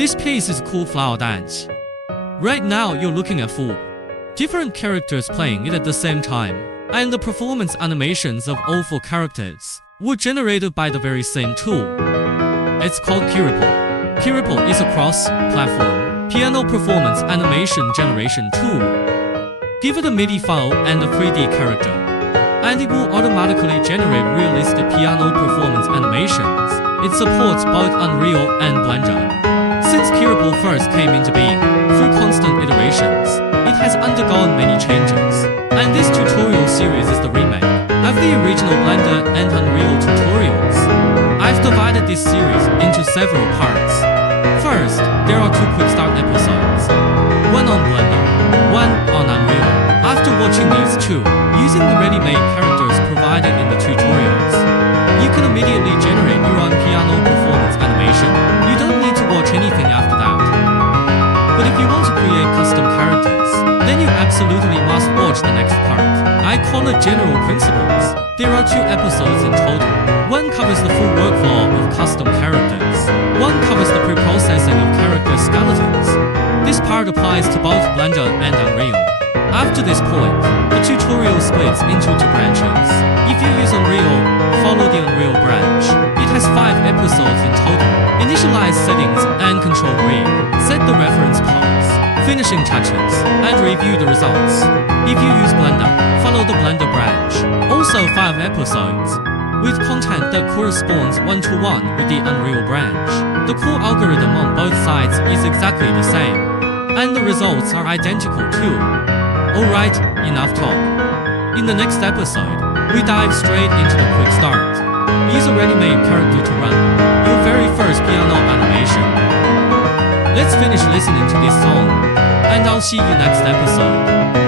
This piece is a cool flower dance. Right now you're looking at 4 different characters playing it at the same time, and the performance animations of all 4 characters were generated by the very same tool. It's called KeyRipple. KeyRipple is a cross-platform piano performance animation generation tool. Give it a MIDI file and a 3D character, and it will automatically generate realistic piano performance animations. It supports both Unreal and Blender. Since KeyRipple first came into being, through constant iterations, it has undergone many changes, and this tutorial series is the remake of the original Blender and Unreal tutorials. I've divided this series into several parts. First, there are 2 quick start episodes, one on Blender, one on Unreal. After watching these 2, using the ready-made characters provided in the tutorials, you can immediately generate your own piano performance animation. You don't need to watch anything after that. But if you want to create custom characters, then you absolutely must watch the next part. I call it General Principles. There are 2 episodes in total. One covers the full workflow of custom characters. One covers the pre-processing of character skeletons. This part applies to both Blender and Unreal. After this point, the tutorial splits into 2 branches. If you use Unreal, follow the Unreal branch. It has 5 episodes in total. Initialize settings and control rig. Set the reference pose, finishing touches, and review the results. If you use Blender, follow the Blender branch. Also 5 episodes, with content that corresponds 1-to-1 with the Unreal branch. The core algorithm on both sides is exactly the same, and the results are identical too. Alright, enough talk. In the next episode, we dive straight into the quick start. Use a ready-made character to run your very first piano animation. Let's finish listening to this song, and I'll see you next episode.